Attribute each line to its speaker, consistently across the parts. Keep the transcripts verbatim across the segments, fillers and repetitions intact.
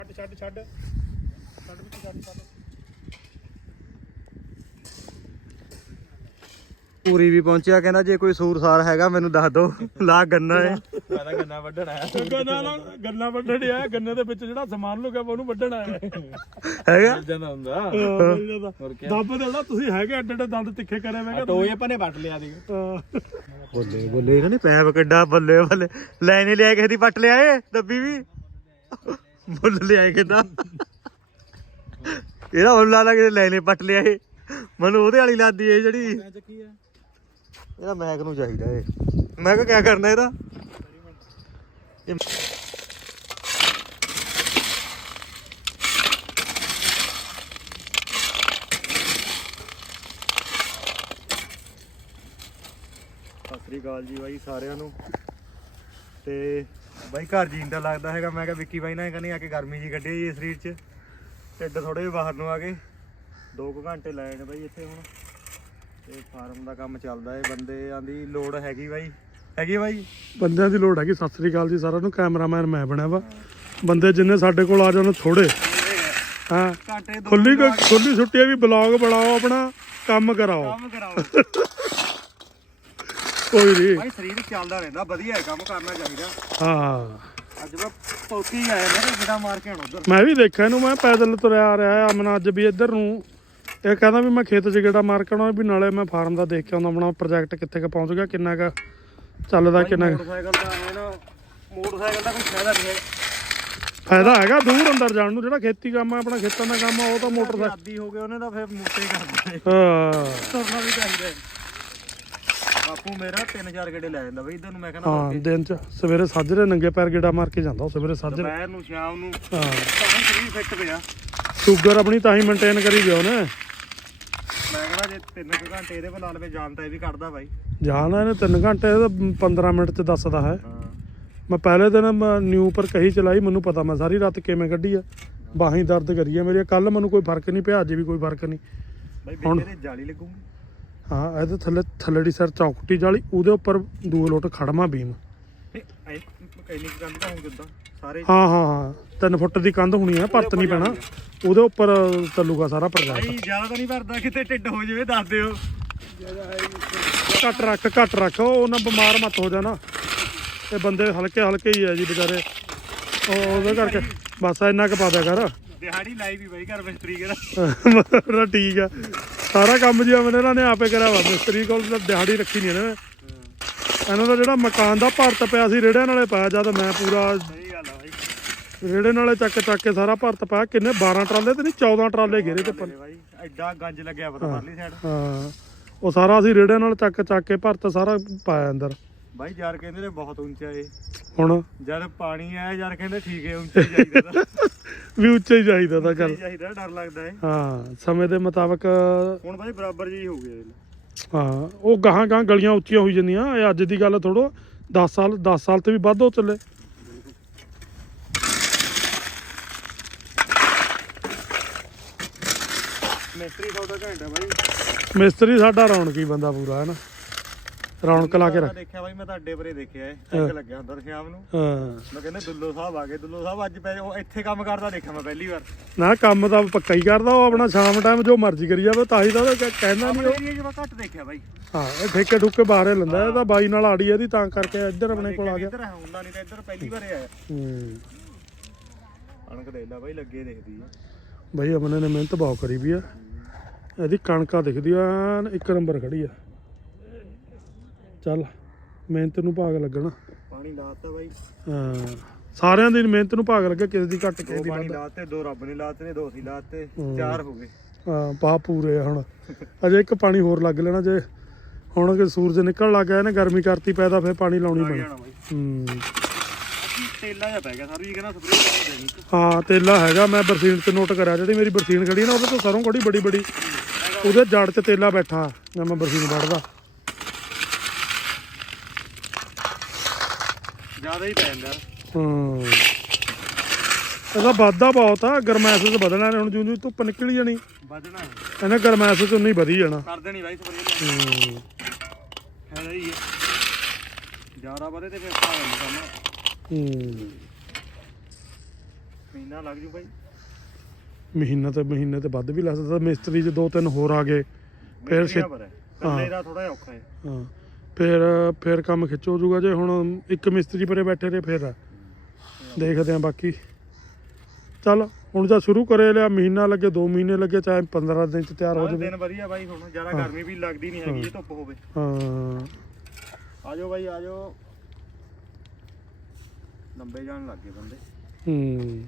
Speaker 1: ਛੱਡ ਛੱਡ ਛੱਡ ਛੱਡ ਵਿੱਚ ਛੱਡ ਛੱਡ
Speaker 2: ਪੂਰੀ ਵੀ ਪਹੁੰਚਿਆ, ਕਹਿੰਦਾ ਜੇ ਕੋਈ ਸੂਰਸਾਰ ਹੈਗਾ ਮੈਨੂੰ ਦੱਸ ਦੋ। ਲਾ ਗੰਨਾ ਹੈ,
Speaker 3: ਮੈਂ ਤਾਂ ਗੰਨਾ ਵੱਢਣ ਆਇਆ।
Speaker 1: ਗੰਨਾ ਗੰਨਾ ਵੱਢਣ ਆ, ਗੰਨੇ ਦੇ ਵਿੱਚ ਜਿਹੜਾ ਸਮਾਨ ਲੁਕਿਆ ਉਹਨੂੰ ਵੱਢਣ ਆਇਆ
Speaker 2: ਹੈਗਾ
Speaker 3: ਜਾਂਦਾ ਹੁੰਦਾ
Speaker 1: ਦੱਬ ਦੇਣਾ ਤੁਸੀਂ ਹੈਗੇ ਐਡੇ ਐਡੇ ਦੰਦ ਤਿੱਖੇ ਕਰੇ ਮੈਂ
Speaker 3: ਟੋਏ ਭਨੇ ਵੱਟ ਲਿਆ ਦੀ।
Speaker 2: ਬੱਲੇ ਬੱਲੇ ਇਹਨਾਂ ਨੇ ਪੈਪ ਕੱਢਾ, ਬੱਲੇ ਬੱਲੇ ਲੈ ਨਹੀਂ ਲਿਆ ਕਿਸੇ ਦੀ ਪੱਟ ਲਿਆਏ ਦੱਬੀ ਵੀ ਬੁੱਲ ਲਿਆਏ ਕਹਿੰਦਾ ਇਹਦਾ ਹੁਣ ਲਾ ਲਾ ਕੇ ਲੈ ਲੈ ਪੱਟ ਲਿਆਏ। ਮੈਨੂੰ ਉਹਦੇ ਵਾਲੀ ਲਾਦੀ ਏ ਜਿਹੜੀ
Speaker 3: ਚੱਕੀ ਆ
Speaker 2: ਇਹਦਾ ਮੈਕ ਨੂੰ ਚਾਹੀਦਾ ਏ। ਮੈਂ ਕਿਹਾ ਕਿਆ ਕਰਨਾ ਇਹਦਾ। ਸਤਿ ਸ੍ਰੀ ਅਕਾਲ ਜੀ ਬਾਈ ਸਾਰਿਆਂ ਨੂੰ। ਤੇ ਬਾਈ ਘਰ ਜੀਣ ਦਾ ਲੱਗਦਾ ਹੈਗਾ। ਮੈਂ ਕਿਹਾ ਵਿੱਕੀ ਬਾਈ ਨਾਲ ਕਹਿੰਦੇ ਆ ਕੇ ਗਰਮੀ ਜੀ ਕੱਢੀ ਜੀ ਸਰੀਰ 'ਚ, ਢਿੱਡ ਥੋੜੇ ਜਿਹੇ ਬਾਹਰ ਨੂੰ ਆ ਗਏ। ਦੋ ਕੁ ਘੰਟੇ ਲਾਏ ਨੇ ਬਾਈ ਇੱਥੇ ਹੁਣ, ਤੇ ਫਾਰਮ ਦਾ ਕੰਮ ਚੱਲਦਾ ਏ। ਬੰਦਿਆਂ ਦੀ ਲੋੜ ਹੈਗੀ ਬਾਈ, ਹੈਗੀ ਬਾਈ
Speaker 1: ਬੰਦਿਆਂ ਦੀ ਲੋੜ ਹੈਗੀ। ਸਤਿ ਸ੍ਰੀ ਅਕਾਲ ਜੀ ਸਾਰਿਆਂ ਨੂੰ। ਕੈਮਰਾਮੈਨ ਮੈਂ ਬਣਿਆ ਵਾ, ਬੰਦੇ ਜਿੰਨੇ ਸਾਡੇ ਕੋਲ ਆ ਜਾਣ ਥੋੜੇ। ਹਾਂ ਖੁੱਲੀ ਖੁੱਲੀ ਛੁੱਟੀ ਵੀ ਬਲੌਗ ਬਣਾਓ, ਆਪਣਾ ਕੰਮ ਕਰਾਓ
Speaker 2: ਕੰਮ ਕਰਾਓ
Speaker 1: ਕੋਈ ਨਹੀਂ
Speaker 2: ਬਾਈ। ਸਰੀਰ ਚੱਲਦਾ ਰਹਿੰਦਾ, ਵਧੀਆ ਹੈ, ਕੰਮ ਕਰਨਾ ਚਾਹੀਦਾ।
Speaker 1: ਹਾਂ
Speaker 2: ਅੱਜ ਮੈਂ ਪੌਕੀ ਆਇਆ ਮੈਂ ਜਿਹੜਾ ਮਾਰ ਕੇ ਆਉਣਾ ਉਧਰ।
Speaker 1: ਮੈਂ ਵੀ ਦੇਖਿਆ ਇਹਨੂੰ, ਮੈਂ ਪੈਦਲ ਤੁਰਿਆ ਆ ਰਿਹਾ ਅਮਨ ਅੱਜ ਵੀ ਇੱਧਰ ਨੂੰ। ਇਹ ਕਹਿੰਦਾ ਵੀ ਮੈਂ ਖੇਤ 'ਚ ਗੇੜਾ ਮਾਰ ਕੇ ਆਉਣਾ, ਵੀ ਨਾਲੇ ਮੈਂ ਫਾਰਮ ਦਾ ਦੇਖ ਕੇ ਆਉਂਦਾ ਆਪਣਾ ਪ੍ਰੋਜੈਕਟ ਕਿੱਥੇ ਕੁ ਪਹੁੰਚ ਗਿਆ, ਕਿੰਨਾ ਕੁ ਚੱਲਦਾ, ਕਿੰਨਾ ਕੁ
Speaker 2: ਮੋਟਰਸਾਈਕਲ ਦਾ ਹੈ ਨਾ। ਮੋਟਰਸਾਈਕਲ ਦਾ ਕੋਈ ਫਾਇਦਾ ਨਹੀਂ ਹੈ।
Speaker 1: ਫਾਇਦਾ ਹੈਗਾ ਦੂਰ ਅੰਦਰ ਜਾਣ ਨੂੰ। ਜਿਹੜਾ ਖੇਤੀ ਕੰਮ ਆ, ਆਪਣਾ ਖੇਤਾਂ ਦਾ ਕੰਮ ਆ, ਉਹ ਤਾਂ ਮੋਟਰਸਾਈਕਲ
Speaker 2: ਆਦੀ ਹੋ ਗਏ ਉਹਨੇ ਤਾਂ ਫਿਰ ਮੋਟੇ ਕਰਦੇ
Speaker 1: ਹਾਂ
Speaker 2: ਤੁਰਨਾ ਵੀ ਚਾਹੀਦਾ। ਬਾਪੂ ਮੇਰਾ ਤਿੰਨ ਚਾਰ ਗੇੜੇ ਲੈ ਜਾਂਦਾ ਬਈ ਇਧਰ ਨੂੰ। ਮੈਂ ਕਹਿੰਦਾ
Speaker 1: ਹਾਂ ਦਿਨ 'ਚ ਸਵੇਰੇ ਸਾਜਰੇ ਨੰਗੇ ਪੈਰ ਗੇੜਾ ਮਾਰ ਕੇ ਜਾਂਦਾ ਉਹ, ਸਵੇਰੇ ਸਾਜਰੇ
Speaker 2: ਦੁਪਹਿਰ ਨੂੰ ਸ਼ਾਮ ਨੂੰ।
Speaker 1: ਹਾਂ
Speaker 2: ਤਾਂ ਸਰੀਰ ਫਿੱਟ ਪਿਆ।
Speaker 1: ਸ਼ੂਗਰ ਆਪਣੀ ਤਾਂ ਹੀ ਮੇਨਟੇਨ ਕਰੀ ਗਿਆ ਉਹਨੇ।
Speaker 2: ਮੈਂ ਕਹਿੰਦਾ ਜੇ ਤਿੰਨ ਕੁ ਘੰਟੇ ਇਹਦੇ ਕੋਲ ਲਾ ਲਵੇ ਜਾਨ ਤਾਂ ਇਹ ਵੀ ਕੱਢਦਾ ਬਾਈ।
Speaker 1: ਜਾਣਾ ਇਹਨੇ ਤਿੰਨ ਘੰਟੇ ਤਾਂ ਪੰਦਰਾਂ ਮਿੰਟ 'ਚ ਦੱਸਦਾ ਹੈ।
Speaker 2: ਹਾਂ
Speaker 1: ਮੈਂ ਪਹਿਲੇ ਦਿਨ ਨਿਊ ਪਰ ਕਹੀ ਚਲਾਈ, ਮੈਨੂੰ ਪਤਾ ਮੈਂ ਸਾਰੀ ਰਾਤ ਕਿਵੇਂ ਕੱਢੀ ਆ। ਬਾਹੀਂ ਦਰਦ ਕਰੀ ਆ ਮੇਰੀ। ਕੱਲ ਮੈਨੂੰ ਕੋਈ ਫਰਕ ਨਹੀਂ ਪਿਆ, ਅੱਜ ਵੀ ਕੋਈ ਫਰਕ ਨਹੀਂ।
Speaker 2: ਬਾਈ ਵਿੱਚ ਇਹਦੇ ਜਾਲੀ ਲੱਗੂਗੀ।
Speaker 1: ਹਾਂ ਇਹਦੇ ਥੱਲੇ ਥੱਲੜੀ ਸਰ ਚੌਕਟੀ ਜਾਲੀ, ਉਹਦੇ ਉੱਪਰ ਦੂਏ ਲੋਟ ਖੜਮਾ ਬੀਮ।
Speaker 2: ਇੰਨੀ ਕੰਧ ਤਾਂ ਹੁਣ ਕਿੱਦਾਂ ਸਾਰੇ।
Speaker 1: ਹਾਂ ਹਾਂ ਹਾਂ ਤਿੰਨ ਫੁੱਟ ਦੀ ਕੰਧ ਹੋਣੀ ਆ, ਭਰਤ ਨਹੀਂ ਪੈਣਾ ਉਹਦੇ ਉੱਪਰ, ਚੱਲੂਗਾ ਸਾਰਾ ਪ੍ਰੋਜੈਕਟ।
Speaker 2: ਬਾਈ ਜ਼ਿਆਦਾ ਤਾਂ ਨਹੀਂ ਭਰਦਾ, ਕਿਤੇ ਢਿੱਡ ਹੋ ਜਾਵੇ ਦੱਸ ਦਿਓ।
Speaker 1: ਘੱਟ ਰੱਖ ਘੱਟ ਰੱਖ, ਉਹ ਨਾ ਬਿਮਾਰ ਮਤ ਹੋ ਜਾਣਾ। ਇਹ ਬੰਦੇ ਹਲਕੇ ਹਲਕੇ ਹੀ ਆ ਜੀ ਵਿਚਾਰੇ, ਉਹ ਉਹਦੇ ਕਰਕੇ ਬਸ ਇੰਨਾ ਕੁ ਪਾ ਦਿਆ ਕਰ।
Speaker 2: ਦਿਹਾੜੀ ਲਾਈ ਵੀ ਬਾਈ ਘਰ ਮਿਸਤਰੀ ਕਿਹੜਾ।
Speaker 1: ਠੀਕ ਆ, ਸਾਰਾ ਕੰਮ ਜੀ ਅਮਨ ਇਹਨਾਂ ਨੇ ਆਪੇ ਕਰਿਆ ਵਾ। ਮਿਸਤਰੀ ਕੋਲ ਤਾਂ ਦਿਹਾੜੀ ਰੱਖੀ ਨਹੀਂ ਇਹਨਾਂ ਨੇ। ਇਹਨਾਂ ਦਾ ਜਿਹੜਾ ਮਕਾਨ ਦਾ ਭਰਤ ਪਿਆ ਸੀ ਰੇੜਿਆਂ ਨਾਲੇ ਪਾਇਆ, ਜਦ ਮੈਂ ਪੂਰਾ
Speaker 2: ਸਹੀ ਗੱਲ ਆ ਬਾਈ।
Speaker 1: ਰੇੜੇ ਨਾਲੇ ਚੱਕ ਚੱਕ ਕੇ ਸਾਰਾ ਭਰਤ ਪਾਇਆ। ਕਿੰਨੇ ਬਾਰਾਂ ਟਰਾਲੇ ਤੇ ਨਹੀਂ ਚੌਦਾਂ ਟਰਾਲੇ ਘੇਰੇ ਤੇ
Speaker 2: ਬਾਈ ਐਡਾ ਗੰਜ ਲੱਗਿਆ ਪਤਾ ਪਰਲੀ ਸਾਈਡ।
Speaker 1: ਹਾਂ ਉਹ ਸਾਰਾ ਅਸੀਂ ਰੇੜਿਆਂ ਨਾਲ ਚੱਕ ਚੱਕ ਕੇ ਭਰਤ ਸਾਰਾ ਪਾਇਆ ਅੰਦਰ।
Speaker 2: ਬਾਈ ਯਾਰ ਕਹਿੰਦੇ ਨੇ ਬਹੁਤ ਉੱਚਾ ਏ।
Speaker 1: ਹੁਣ
Speaker 2: ਜਦ ਪਾਣੀ ਆਇਆ ਯਾਰ ਕਹਿੰਦੇ ਠੀਕ ਹੈ ਉੱਚਾ ਹੀ ਚਾਹੀਦਾ ਤਾਂ।
Speaker 1: ਵੀ ਉੱਚਾ ਹੀ ਚਾਹੀਦਾ ਤਾਂ ਗੱਲ।
Speaker 2: ਚਾਹੀਦਾ, ਡਰ ਲੱਗਦਾ ਏ।
Speaker 1: ਹਾਂ ਸਮੇਂ ਦੇ ਮੁਤਾਬਕ
Speaker 2: ਹੁਣ ਬਾਈ ਬਰਾਬਰ ਜੀ ਹੋ ਗਿਆ।
Speaker 1: ਹਾਂ ਉਹ ਗਾਹਾਂ ਗਾਹਾਂ ਗਲੀਆਂ ਉੱਚੀਆਂ ਹੋਈ ਜਾਂਦੀਆਂ। ਇਹ ਅੱਜ ਦੀ ਗੱਲ ਥੋੜੋ, ਦਸ ਸਾਲ ਦਸ ਸਾਲ ਤੇ ਵੀ ਵੱਧ ਹੋ ਚੱਲੇ।
Speaker 2: ਮਿਸਤਰੀ ਤੁਹਾਡਾ ਘੰਟਾ ਬਾਈ।
Speaker 1: ਮਿਸਤਰੀ ਸਾਡਾ ਰੌਣਕੀ ਬੰਦਾ ਪੂਰਾ ਹੈ ਨਾ, ਰੌਣਕ ਲਾ ਕੇ ਰੱਖ।
Speaker 2: ਦੇਖਿਆ ਬਾਈ ਮੈਂ ਤਾਂ ਅੱਡੇ ਪਰੇ ਦੇਖਿਆ ਏ, ਟੈਂਕ ਲੱਗਿਆ ਹੁੰਦਾ ਸ਼ਾਮ ਨੂੰ।
Speaker 1: ਹਾਂ
Speaker 2: ਮੈਂ ਕਹਿੰਦੇ ਦੁੱਲੋ ਸਾਹਿਬ ਆ ਗਏ। ਦੁੱਲੋ ਸਾਹਿਬ ਅੱਜ ਪੈ ਉਹ ਇੱਥੇ ਕੰਮ ਕਰਦਾ ਦੇਖਿਆ ਮੈਂ ਪਹਿਲੀ ਵਾਰ।
Speaker 1: ਨਾ ਕੰਮ ਤਾਂ ਪੱਕਾ ਹੀ ਕਰਦਾ ਉਹ, ਆਪਣਾ ਸ਼ਾਮ ਟਾਈਮ ਜੋ ਮਰਜ਼ੀ ਕਰੀ ਜਾਵੇ, ਤਾਂ ਹੀ ਤਾਂ ਉਹ ਕਹਿੰਦਾ ਨਹੀਂ ਉਹ।
Speaker 2: ਏਰੀਆ 'ਚ ਮੈਂ ਘੱਟ ਦੇਖਿਆ ਬਾਈ।
Speaker 1: ਹਾਂ ਇਹ ਠੇਕੇ ਠੁਕੇ ਬਾਹਰੇ ਲੈਂਦਾ। ਇਹ ਤਾਂ ਬਾਈ ਨਾਲ ਆੜੀ ਇਹਦੀ, ਤਾਂ ਕਰਕੇ ਇੱਧਰ ਆਪਣੇ ਕੋਲ ਆ ਗਿਆ।
Speaker 2: ਇੱਧਰ ਹੁੰਦਾ ਨਹੀਂ ਤਾਂ ਇੱਧਰ ਪਹਿਲੀ ਵਾਰ ਆਇਆ।
Speaker 1: ਹੂੰ
Speaker 2: ਕਣਕ ਦੇ ਲੈ ਬਾਈ ਲੱਗੇ ਦੇਖਦੀ ਆ
Speaker 1: ਬਾਈ ਅਮਨ ਨੇ ਮਿਹਨਤ ਬਹੁਤ ਕਰੀ ਵੀ ਆ। ਇਹਦੀ ਕਣਕਾਂ ਦਿਖਦੀ ਆ ਇੱਕ ਨੰਬਰ ਖੜੀ ਆ। ਚੱਲ ਮਿਹਨਤ ਨੂੰ ਭਾਗ ਲੱਗਣਾ।
Speaker 2: ਪਾਣੀ ਲਾਤਾ ਬਾਈ।
Speaker 1: ਹਾਂ ਸਾਰਿਆਂ ਦੀ ਮਿਹਨਤ ਨੂੰ ਭਾਗ ਲੱਗੇ, ਕਿਸੇ ਦੀ ਘੱਟ ਕਿਸੇ
Speaker 2: ਦੋ
Speaker 1: ਦੀ
Speaker 2: ਪਾਣੀ
Speaker 1: ਵੱਧ।
Speaker 2: ਲਾਤੇ, ਦੋ ਰੱਬ ਨੇ ਲਾਤੇ ਨੇ, ਦੋ ਅਸੀਂ ਲਾਤੇ, ਚਾਰ ਹੋ ਗਏ।
Speaker 1: ਹਾਂ ਪਾ ਪੂਰੇ ਆ ਹੁਣ। ਅਜੇ ਇੱਕ ਪਾਣੀ ਹੋਰ ਲੱਗ ਲੈਣਾ। ਜੇ ਹੁਣ ਕਿ ਸੂਰਜ ਨਿਕਲ ਲੱਗ ਗਿਆ ਇਹਨੇ ਗਰਮੀ ਕਰਤੀ ਪੈਦਾ, ਫਿਰ ਪਾਣੀ ਲਾਉਣੀ ਪੈਣੀ। ਹੂੰ
Speaker 2: ਤੇਲਾ ਜਿਹਾ ਪੈ ਗਿਆ ਸਾਰੂ ਜੀ, ਕਹਿੰਦਾ ਸਪਰੇਅ ਕਰ ਦੇਣੀ।
Speaker 1: ਹਾਂ ਤੇਲਾ ਹੈਗਾ, ਮੈਂ ਬਰਸੀਨ ਤੇ ਨੋਟ ਕਰਿਆ। ਜਿਹੜੀ ਮੇਰੀ ਬਰਸੀਨ ਖੜੀ ਨਾ ਉਹਦੇ ਤੋਂ ਸਰੋਂ ਖੜੀ ਬੜੀ ਬੜੀ, ਉਹਦੇ ਜੜ 'ਚ ਤੇਲਾ ਬੈਠਾ ਜਦ ਮੈਂ ਬਰਸੀਨ ਵੱਢਦਾ।
Speaker 2: ਜ਼ਿਆਦਾ ਹੀ ਪੈ ਜਾਂਦਾ।
Speaker 1: ਹਾਂ ਇਹਦਾ ਵਾਧਾ ਬਹੁਤ ਆ, ਗਰਮੈਸ਼ 'ਚ ਵਧਣਾ ਨੇ। ਹੁਣ ਜਿਉਂ ਜਿਉਂ ਧੁੱਪ ਨਿਕਲੀ ਜਾਣੀ
Speaker 2: ਵਧਣਾ
Speaker 1: ਇਹਨੇ ਗਰਮੈਸ਼ 'ਚ ਉਨੀ ਵਧੀ ਜਾਣਾ।
Speaker 2: ਕਰ ਦੇਣੀ ਬਾਈ ਸਪਰੇਅ।
Speaker 1: ਹੂੰ
Speaker 2: ਹੈ ਹੀ ਜ਼ਿਆਦਾ ਵਧੇ ਤੇ ਫਿਰ ਖਾ ਲੈਂਦਾ ਕੰਮ।
Speaker 1: ਹੂੰ
Speaker 2: ਮਹੀਨਾ ਲੱਗ ਜੂ ਬਾਈ।
Speaker 1: ਮਹੀਨਾ ਤੇ ਮਹੀਨੇ ਤੇ ਵੱਧ ਵੀ ਲੱਗ ਸਕਦਾ। ਮਿਸਤਰੀ 'ਚ ਦੋ ਤਿੰਨ ਹੋਰ ਆ ਗਏ ਫਿਰ ਛੇ-
Speaker 2: ਕੱਲੇ ਦਾ ਥੋੜਾ ਜਿਹਾ ਔਖਾ ਹੈ।
Speaker 1: ਹਾਂ ਫਿਰ ਫਿਰ ਕੰਮ ਖਿੱਚ ਹੋ ਜਾਊਗਾ। ਜੇ ਹੁਣ ਇੱਕ ਮਿਸਤਰੀ ਪਰੇ ਬੈਠੇ ਰਹੇ ਫਿਰ ਆ। ਦੇਖਦੇ ਆ ਬਾਕੀ। ਚੱਲ ਹੁਣ ਜਾਂ ਸ਼ੁਰੂ ਕਰੇ ਲਿਆ, ਮਹੀਨਾ ਲੱਗੇ ਦੋ ਮਹੀਨੇ ਲੱਗੇ ਚਾਹੇ ਪੰਦਰਾਂ ਦਿਨ 'ਚ ਤਿਆਰ ਹੋ ਜਾਵੇ।
Speaker 2: ਦਿਨ ਵਧੀਆ ਬਾਈ, ਹੁਣ ਜ਼ਿਆਦਾ ਗਰਮੀ ਵੀ ਲੱਗਦੀ ਨਹੀਂ ਹੈਗੀ ਜੇ ਧੁੱਪ ਹੋਵੇ।
Speaker 1: ਹਾਂ
Speaker 2: ਆ ਜਾਓ ਬਾਈ, ਆ ਜਾਓ। ਲੰਬੇ ਜਾਣ ਲੱਗ ਗਏ ਬੰਦੇ।
Speaker 1: ਹੂੰ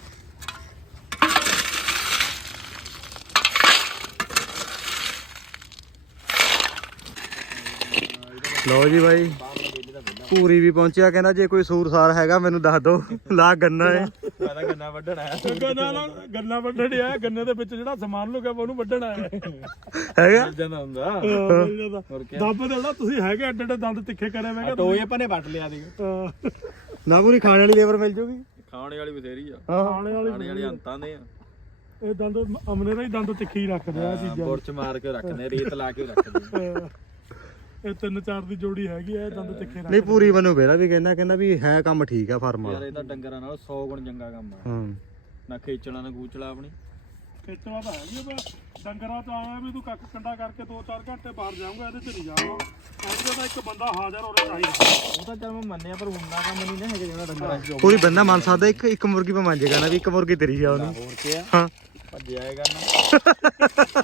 Speaker 2: ਲਓ ਜੀ ਬਾਈ, ਪੂਰੀ ਵੀ ਪਹੁੰਚਿਆ। ਕਹਿੰਦਾ ਜੇ ਕੋਈ ਸੂਰਸਾਰ ਹੈਗਾ ਮੈਨੂੰ ਦੱਸ ਦੋ, ਲਾ ਗੰਨਾ ਹੈ।
Speaker 3: ਮੈਂ ਤਾਂ ਗੰਨਾ ਵੱਢਣ ਆਇਆ।
Speaker 1: ਗੰਨਾ ਨਾਲ ਗੰਨਾ ਵੱਢਣ ਆ। ਗੰਨੇ ਦੇ ਵਿੱਚ ਜਿਹੜਾ ਸਮਾਨ ਲੁਕਿਆ ਉਹਨੂੰ ਵੱਢਣ ਆਇਆ
Speaker 2: ਹੈਗਾ
Speaker 3: ਜਾਂਦਾ ਹੁੰਦਾ। ਹੋਰ ਕੀ
Speaker 1: ਦੱਬ ਦੇਣਾ ਤੁਸੀਂ। ਹੈਗੇ ਐਡੇ ਐਡੇ ਦੰਦ ਤਿੱਖੇ ਕਰੇ। ਮੈਂ ਕਿਹਾ
Speaker 3: ਟੋਏ ਆਪਾਂ ਨੇ ਵੱਢ ਲਿਆ ਦੀ।
Speaker 1: ਹਾਂ,
Speaker 2: ਨਾ ਪੂਰੀ ਖਾਣ ਵਾਲੀ ਲੇਬਰ ਮਿਲ ਜੂਗੀ।
Speaker 3: ਖਾਣੇ ਵਾਲੀ ਬਥੇਰੀ ਆ।
Speaker 1: ਖਾਣੇ ਵਾਲੀ
Speaker 3: ਖਾਣੇ ਵਾਲੀ ਅੰਤਾਂ ਦੇ ਆ।
Speaker 1: ਇਹ ਦੰਦ ਅਮਨੇ ਦਾ ਹੀ ਦੰਦ ਤਿੱਖੇ ਹੀ ਰੱਖਦੇ ਆ ਚੀਜ਼ਾਂ।
Speaker 3: ਬੁਰਚ ਮਾਰ ਕੇ ਰੱਖਦੇ, ਰੇਤ ਲਾ ਕੇ ਰੱਖਦੇ।
Speaker 1: ਇਹ ਤਿੰਨ ਚਾਰ ਦੀ ਜੋੜੀ ਹੈਗੀ ਆ। ਇਹ ਦੰਦ ਤਿੱਖੇ
Speaker 2: ਨਹੀਂ ਪੂਰੀ ਮੈਨੂੰ ਵੇਰਾ ਵੀ ਕਹਿੰਦਾ ਕਹਿੰਦਾ ਵੀ ਹੈ ਕੰਮ ਠੀਕ ਆ ਫਾਰਮ
Speaker 3: ਯਾਰ
Speaker 2: ਵਾਲਾ।
Speaker 3: ਇਹ ਤਾਂ ਡੰਗਰਾਂ ਨਾਲ ਸੌ ਗੁਣ ਚੰਗਾ ਕੰਮ ਆ।
Speaker 2: ਹਾਂ
Speaker 3: ਨਾ ਖੇਚਣਾ ਨਾ ਗੂਚਲਾ ਆਪਣੀ।
Speaker 1: ਖੇਚਲਾ ਤਾਂ ਹੈਗੀ ਆ। ਡੰਗਰਾਂ ਚ ਆਇਆ ਵੀ ਤੂੰ ਕੱਖ ਕੰਡਾ ਕਰਕੇ ਦੋ ਚਾਰ ਘੰਟੇ ਬਾਹਰ ਜਾਊਂਗਾ, ਇਹਦੇ ਚ ਨਹੀਂ ਜਾਊਂਗਾ। ਇਹਦੇ ਤਾਂ ਇੱਕ ਬੰਦਾ ਹਾਜ਼ਰ ਹੋਣਾ ਚਾਹੀਦਾ।
Speaker 3: ਉਹ ਤਾਂ ਚੱਲ ਮੈਂ ਮੰਨਿਆ, ਪਰ ਉਹਨਾਂ ਕੰਮ ਨਹੀਂ ਨਾ ਹੈਗਾ ਜਿਹੜਾ ਡੰਗਰਾਂ ਚ।
Speaker 2: ਪੂਰੀ ਬੰਦਾ ਮੰਨ ਸਕਦਾ ਇੱਕ ਇੱਕ ਮੁਰਗੀ ਪਾ ਮੰਨ ਜੇਗਾ ਨਾ ਵੀ ਇੱਕ ਮੁਰਗੀ ਤੇਰੀ ਆ ਉਹਨੂੰ।
Speaker 3: ਹੋਰ ਕੀ ਆ,
Speaker 2: ਹਾਂ
Speaker 3: ਭੱਜ ਆਏਗਾ ਨਾ